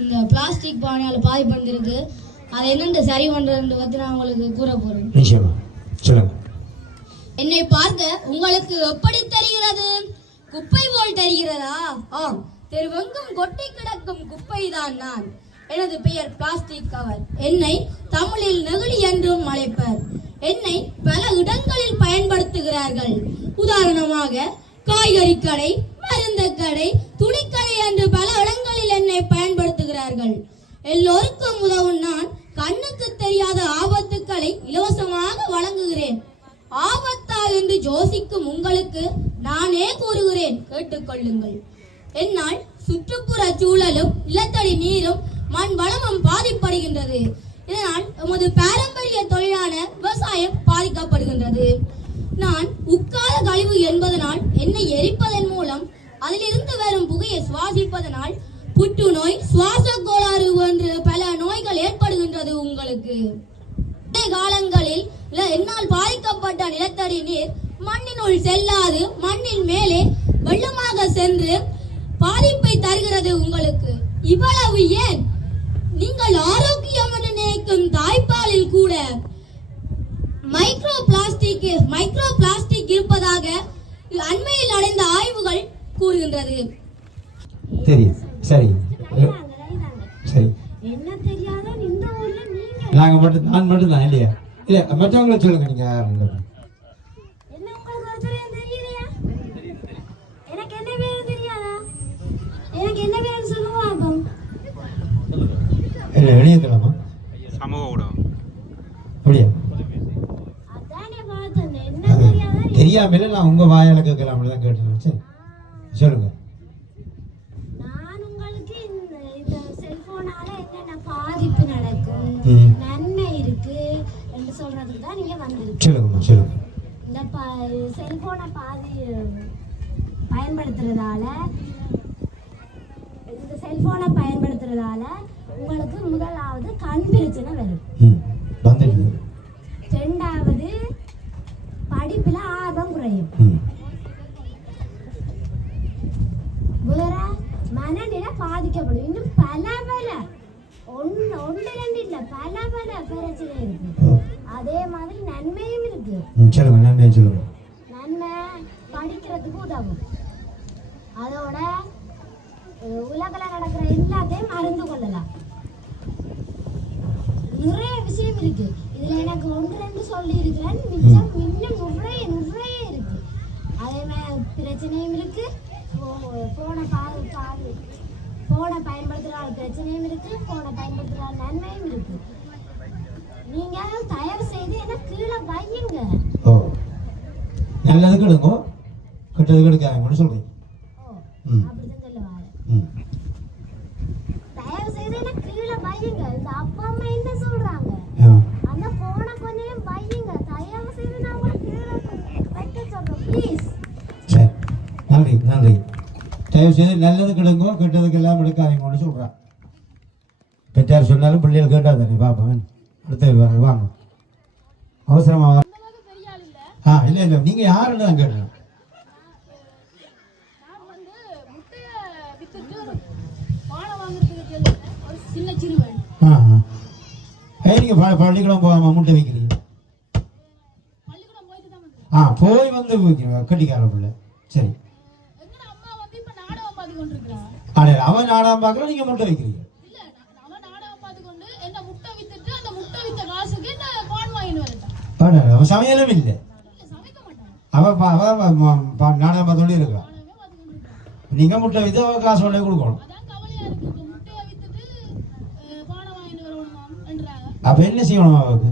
இந்த பிளாஸ்டிக் பானையால் பாதிப்படைந்திருக்கு. அதை என்னென்று சரி பண்ணுறது பற்றி நான் உங்களுக்கு கூற போகிறேன். நிச்சயமா சொல்லுங்க. என்னை பார்க்க உங்களுக்கு எப்படி தெரிகிறது? குப்பை போல் தெரிகிறதா? ஆம், தெருவெங்கும் கொட்டி கிடக்கும் குப்பைதான் நான். எனது பெயர் பிளாஸ்டிக் கவர். என்னை தமிழில் நெகிழி என்றும் அழைப்பர். என்னை பல இடங்களில் பயன்படுத்துகிறார்கள். உதாரணமாக காய்கறி கடை, மருந்து கடை, துணிக்கடை என்று பல இடங்களில் என்னை பயன்படுத்துகிறார்கள். எல்லோருக்கும் உதவும் நான் கண்ணுக்கு தெரியாத ஆபத்துக்களை இலவசமாக வழங்குகிறேன். ஆபத்தா என்று யோசிக்கும் உங்களுக்கு நானே கூறுகிறேன், கேட்டுக்கொள்ளுங்கள். என்னால் சுற்றுப்புற சூழலும் நிலத்தடி நீரும் மண் வளமும் பாதிப்படுகின்றது. இதனால் எமது பாரம்பரிய தொழிலான விவசாயம் பாதிக்கப்படுகின்றது. நான் உட்கார கழிவு என்பதனால் என்னை எரிப்பதன் மூலம் அதிலிருந்து வரும் புகையை சுவாசிப்பதனால் புற்றுநோய், சுவாச கோளாறு போன்ற பல நோய்கள் ஏற்படுகின்றது. உங்களுக்கு காலங்களில் என்னால் பாதிக்கப்பட்ட நிலத்தடி நீர் மண்ணினுள் செல்லாது மண்ணின் மேலே வெள்ளமாக சென்று பாதிப்பை தருகிறது உங்களுக்கு. இவ்வளவு ஏன்? நீங்கள் ஆரோக்கியம் என்று நினைக்கும் தாய்ப்பாலில் கூட மைக்ரோ பிளாஸ்டிக் இருப்பதாக அண்மையில் நடந்த ஆய்வுகள் கூறுகின்றது. தெரியும். சரி சரி, என்ன தெரியாத இந்த ஊர்ல நீங்க நான் மட்டும் தான் இல்லையா? இல்ல மற்றவங்களை சொல்லுங்க. நீங்க என்ன உங்களுக்கு ஒருத்தரையும் தெரியலையா? எனக்கு என்ன பேரு தெரியாதா? எனக்கு என்ன பேரு சொல்லுவா? இல்ல இணையதளமா சமூக ஊடகம் அப்படியா? அதானே பார்த்தேன். என்ன தெரியாதா? தெரியாமல நான் உங்க வாயால கேட்கலாம் தான் கேட்டேன். சரி சொல்லுங்க. நான் உங்களுக்கு இந்த செல்போனால என்னென்ன பாதிப்பு நடக்கும், நன்மை இருக்கு என்று சொல்றதுக்கு தான் நீங்க வந்திருக்கு. சொல்லுங்க சொல்லுங்க. இந்த செல்போனை பயன்படுத்துறதால உங்களுக்கு முதலாவது கண் பிரச்சனை வரும். ரெண்டாவது படிப்புல ஆர்வம் குறையும். வேற மனநிலை பாதிக்கப்படும். இன்னும் பல ஒன்று ரெண்டு இல்ல பல பிரச்சனை இருக்கு. அதே மாதிரி நன்மையும் இருக்கு. நன்மை படிக்கிறதுக்கு உதவும். அதோட உலகில நடக்கிற எல்லாத்தையும் அறிந்து கொள்ளலாம். நிறைய விஷயம் இருக்கு. இதுல எனக்கு ஒன்று ரெண்டு சொல்லி இருக்கிறேன். மிச்சம் இன்னும் நிறைய இருக்கு. அதே மாதிரி பிரச்சனையும் இருக்கு. போனை பயன்படுத்துறால் பிரச்சனையும் இருக்கு. போனை பயன்படுத்துறால் நன்மையும் இருக்கு. நீங்க தயவு செய்து என்ன கீழே வையுங்க. நல்லது கெடுங்க, கெட்டது கெடுக்காம சொல்றீங்க. அப்படிதான் சொல்லுவாரு. தயவு செய்து என்ன கீழே வையுங்க. இந்த அப்பா அம்மா என்ன சொல்றாங்க? அந்த போனை கொஞ்சம் வையுங்க. தயவு செய்து நான் உங்களை கீழே வைக்க சொல்றேன். ப்ளீஸ். சரி, நன்றி நன்றி. தயவு செய்து நல்லது கெடுங்க, கெட்டதுக்கு எல்லாம் எடுக்காதீங்கன்னு சொல்றான். பெற்றார் சொன்னாலும் பிள்ளைகள் கேட்டாதானே பாப்பேன். அடுத்த வாங்க அவசரமாக. இல்லை நீங்க யாருன்னு தான் கேட்டேன். நீங்க பள்ளிக்கூடம் போகாம முட்டை வைக்கிறீங்க? போய் வந்து கட்டிக்கார பிள்ளை. சரி, அவன் நாடகம் பார்க்கல, நீங்க முட்டை வைக்கிறீங்க. அவன் சமையலும் இல்லை. அவ நாடகம் பார்த்தோன்னே இருக்கான். நீங்க முட்டை வைத்து அவ காசு கொண்டே கொடுக்கணும். அப்ப என்ன செய்யணும்? அவருக்கு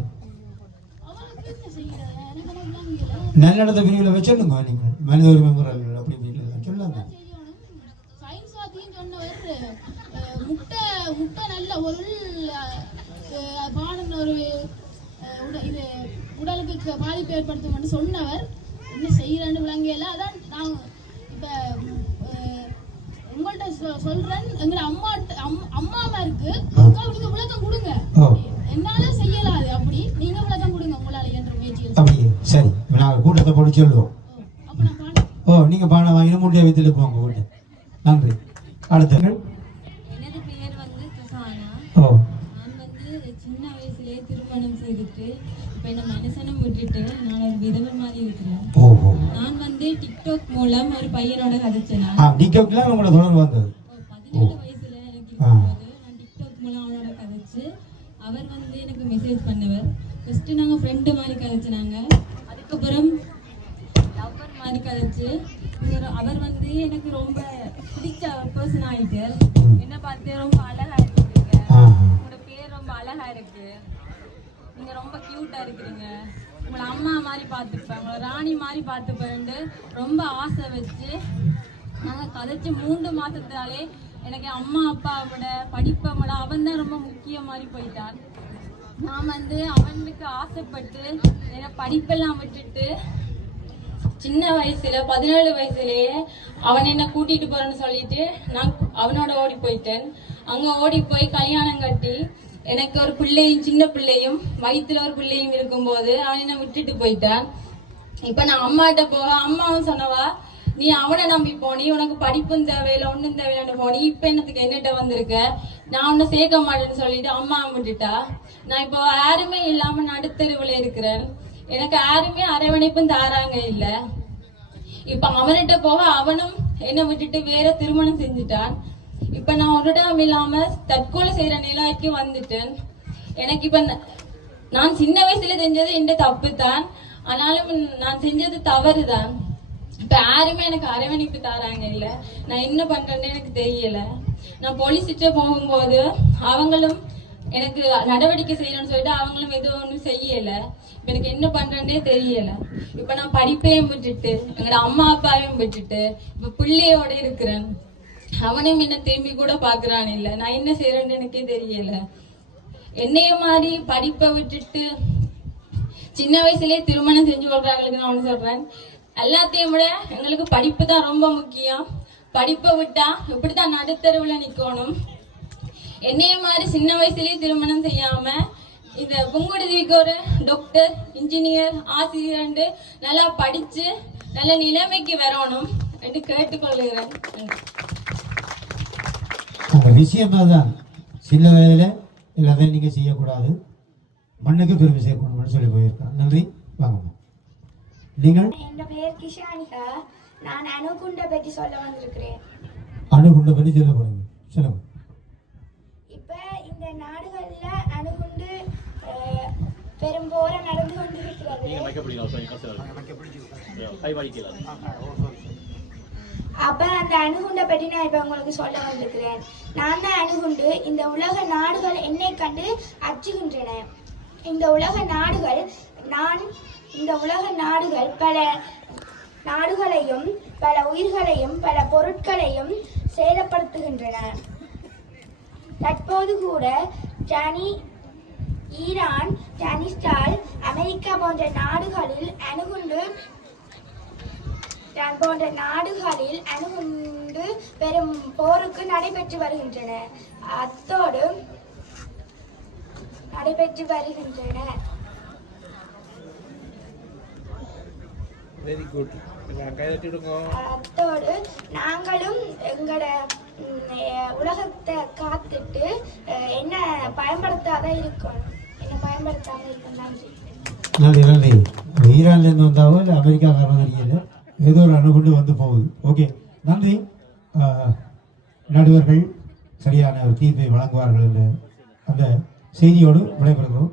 நல்லிடத்த பிரிவில் வச்சிருங்க. நீங்க மனித உரிமை முறைகள் அப்படி சொல்லாங்க. உடலுக்கு பாதிப்பு ஏற்படுத்தும் சொன்னவர் என்ன செய்யறேன்னு விளங்கல. அதான் நான் இப்ப உங்கள்ட்ட சொல்றேன். எங்க அம்மாமாருக்கு நீங்க விளக்கம் கொடுங்க. என்னால செய்யலாது அப்படி நீங்க விளக்கம் கொடுங்க உங்களால என்ற முயற்சி. அப்படியே சரி, நாங்கள் கூட்டத்தை போட்டு சொல்லுவோம். நீங்க பானை வாங்கி மூட்டையை வைத்துட்டு போங்க. நன்றி. அடுத்த எனது பெயர் ஓ நான் வந்து சின்ன வயசுலயே திருமணம் செய்துட்டு இப்போ என்ன மனுஷனும் விட்டுட்டு நான் ஒரு விதவை மாதிரி இருக்கிறேன். ஓஹோ நான் வந்து டிக்டாக் மூலம் ஒரு பையனோட கதைச்சேன். டிக்டாக்லாம் உங்களோட தொடர்பு வந்தது 17 வயசுல எனக்கு இருக்கும்போது நான் டிக்டாக் மூலம் அவனோட கதைச்சு அவர் வந்து எனக்கு மெசேஜ் பண்ணவர். ஃபர்ஸ்ட் நாங்க ஃப்ரெண்டு மாதிரி கதைச்சினாங்க. அதுக்கப்புறம் லவ்வர் மாதிரி கதைச்சு அவர் வந்து எனக்கு ரொம்ப பிடிச்ச பர்சன் ஆயிட்டு என்ன பார்த்து ரொம்ப அழகா இருக்கீங்க, உங்களோட பேர் ரொம்ப அழகா இருக்கு, நீங்க ரொம்ப கியூட்டா இருக்கிறீங்க, உங்களை அம்மா மாதிரி பார்த்துப்பேன், உங்களை ராணி மாதிரி பார்த்துப்பேன்ட்டு ரொம்ப ஆசை வச்சு நாங்கள் கதைச்சு 3 மாதத்தாலே எனக்கு அம்மா அப்பாவோட படிப்பை விட அவன் தான் ரொம்ப முக்கிய மாதிரி போயிட்டான். நான் வந்து அவனுக்கு ஆசைப்பட்டு என்னை படிப்பெல்லாம் விட்டுட்டு சின்ன வயசுல 17 வயசுலயே அவன் என்ன கூட்டிட்டு போறேன்னு சொல்லிட்டு நான் அவனோட ஓடி போயிட்டேன். அங்க ஓடி போய் கல்யாணம் கட்டி எனக்கு ஒரு பிள்ளையும் சின்ன பிள்ளையும் வயிற்றுல ஒரு பிள்ளையும் இருக்கும்போது அவன் என்ன விட்டுட்டு போயிட்டான். இப்ப நான் அம்மாட்ட போக அம்மாவும் சொன்னவா நீ அவனை நம்பி போனி, உனக்கு படிப்பும் தேவையில்லை ஒன்றும் தேவையில்லைன்னு போனி, இப்ப என்னத்துக்கு என்னட்ட வந்திருக்க, நான் உன்னை சேர்க்க மாட்டேன்னு சொல்லிட்டு அம்மா விட்டுட்டா. நான் இப்போ யாருமே இல்லாம நடுத்தெருவுல இருக்கிறேன். எனக்கு யாருமே அரவணைப்பும் தாராங்க இல்ல. இப்ப அவன்கிட்ட போக அவனும் என்னை விட்டுட்டு வேற திருமணம் செஞ்சுட்டான். இப்ப நான் ஒரு இடம் இல்லாம தற்கொலை செய்யற நிலைக்கு வந்துட்டேன். எனக்கு இப்ப நான் சின்ன வயசுல செஞ்சது எந்த தப்பு தான், ஆனாலும் நான் செஞ்சது தவறுதான். இப்ப யாருமே எனக்கு அரவணைப்பு தாராங்க இல்ல. நான் என்ன பண்றேன்னு எனக்கு தெரியல. நான் போலீஸ்கிட்ட போகும்போது அவங்களும் எனக்கு நடவடிக்கை செய்யணும்னு சொல்லிட்டு அவங்களும் எதுவும் ஒன்றும் செய்யல. எனக்கு என்ன பண்றேன்னே தெரியல. இப்ப நான் படிப்பையும் விட்டுட்டு எங்களோட அம்மா அப்பாவையும் விட்டுட்டு இப்ப பிள்ளையோட இருக்கிறேன். அவனையும் என்ன திரும்பி கூட பாக்குறான் இல்ல. நான் என்ன செய்யறேன்னு எனக்கே தெரியல. என்னைய மாதிரி படிப்பை விட்டுட்டு சின்ன வயசுலயே திருமணம் செஞ்சு கொள்றாங்களுக்கு நான் ஒண்ணு சொல்றேன், எல்லாத்தையும் விட எங்களுக்கு படிப்பு தான் ரொம்ப முக்கியம். படிப்பை விட்டா இப்படித்தான் நடுத்தருவுல நிக்கணும். என்னைய மாதிரி சின்ன வயசுலயே திருமணம் செய்யாம இந்த புங்குடுதிக்கு ஒரு டாக்டர் இன்ஜினியர் ஆசிரியர் நல்லா படிச்சு நல்ல நிலைமைக்கு வரணும் என்று கேட்டுக்கொள்கிறேன். உங்க விஷயம் தான் சின்ன வயதில் எல்லாத்தையும் நீங்க செய்யக்கூடாது, மண்ணுக்கு பெருமை செய்யக்கூடாதுன்னு சொல்லி போயிருக்கான். நன்றி. வாங்க நீங்கள். என் பேர் கிஷானிகா. நான் அணுகுண்டை பற்றி சொல்ல வந்திருக்கிறேன். அணுகுண்டை பற்றி சொல்ல போறீங்க, சொல்லுங்க. இப்ப இந்த நாடுகள்ல அணுகுண்டு பெரும்போர நடந்து கொண்டிருக்கிறது. அப்ப அந்த அணுகுண்டை பற்றி நான் இப்ப உங்களுக்கு சொல்ல வந்திருக்கிறேன். நான் தான் அணுகுண்டு. இந்த உலக நாடுகள் என்னை கண்டு அச்சுகின்றன. இந்த உலக நாடுகள் பல நாடுகளையும் பல உயிர்களையும் பல பொருட்களையும் சேதப்படுத்துகின்றன. தற்போது கூட ஈரான், பாகிஸ்தான், அமெரிக்கா போன்ற நாடுகளில் அணுகுண்டு பெரும் போருக்கு நடைபெற்று வருகின்றன. அத்தோடு நாங்களும் எங்களோட உலகத்தை காத்துட்டு என்ன பயன்படுத்தாம இருக்கணும். நன்றி. நன்றி. ஈரான்லேருந்து வந்தாவோ இல்லை அமெரிக்காக்காரன் தெரியல, ஏதோ ஒரு அணுகுண்டு வந்து போகுது. ஓகே, நன்றி. நடுவர்கள் சரியான ஒரு தீர்ப்பை வழங்குவார்கள் என்ற அந்த செய்தியோடு விடைபெறுகிறோம்.